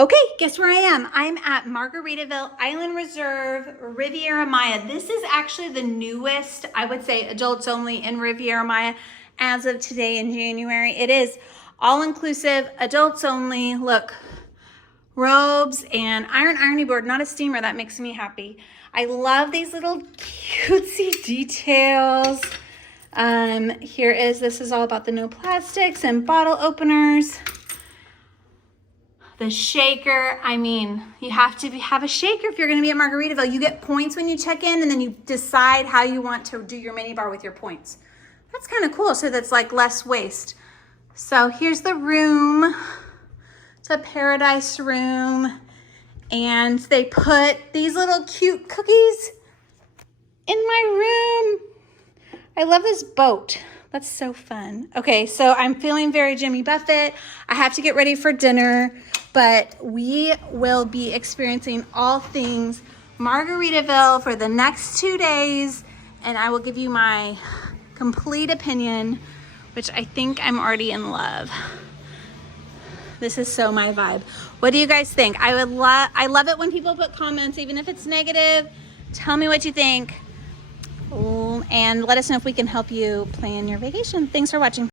Okay, guess where I am? I'm at Margaritaville Island Reserve, Riviera Maya. This is actually the newest, I would say, adults only in Riviera Maya as of today in January. It is all-inclusive, adults only. Look, robes and ironing board, not a steamer. That makes me happy. I love these little cutesy details. This is all about the no plastics and bottle openers. The shaker, I mean, you have to have a shaker if you're gonna be at Margaritaville. You get points when you check in and then you decide how you want to do your mini bar with your points. That's kind of cool, so that's like less waste. So here's the room. It's a paradise room. And they put these little cute cookies in my room. I love this boat. That's so fun. Okay, so I'm feeling very Jimmy Buffett. I have to get ready for dinner, but we will be experiencing all things Margaritaville for the next 2 days, and I will give you my complete opinion, which I think I'm already in love. This is so my vibe. What do you guys think? I love it when people put comments, even if it's negative. Tell me what you think. And let us know if we can help you plan your vacation. Thanks for watching.